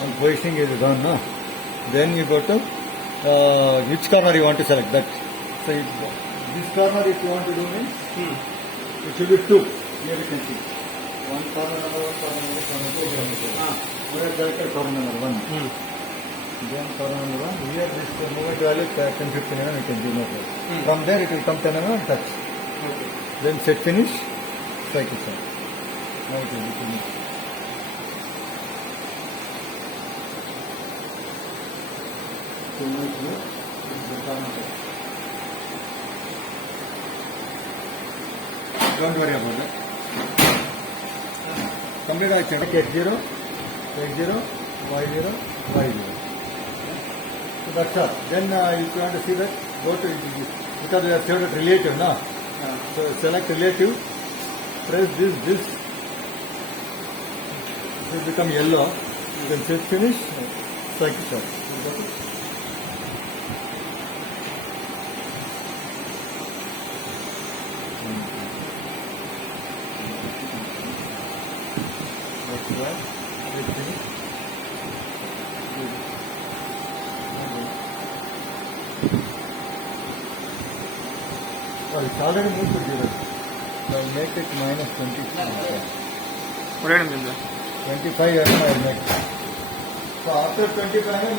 and positioning is done, no? Then you go to which corner you want to select that. So this corner if you want to do means it should be two. Here you can see. One corner number, one corner number, corner two. We have selected corner number one. Then corner number one. Here this movement value 10, 15 mm you can do no problem. From there it will come 10 mm and touch. Okay. Then set finish, cycle side. Now it will be finished. Don't worry about that. Complete action. X0, X0, Y0, Y0. So that's all. Then if you want to see that, go to because we have selected relative, no? So select relative, press this will become yellow. Then set finish, cycle shot. That's right. Set finish. Oh, it's already moved to 0. Now make it minus 20. What are you doing? 25 I will make. So after 25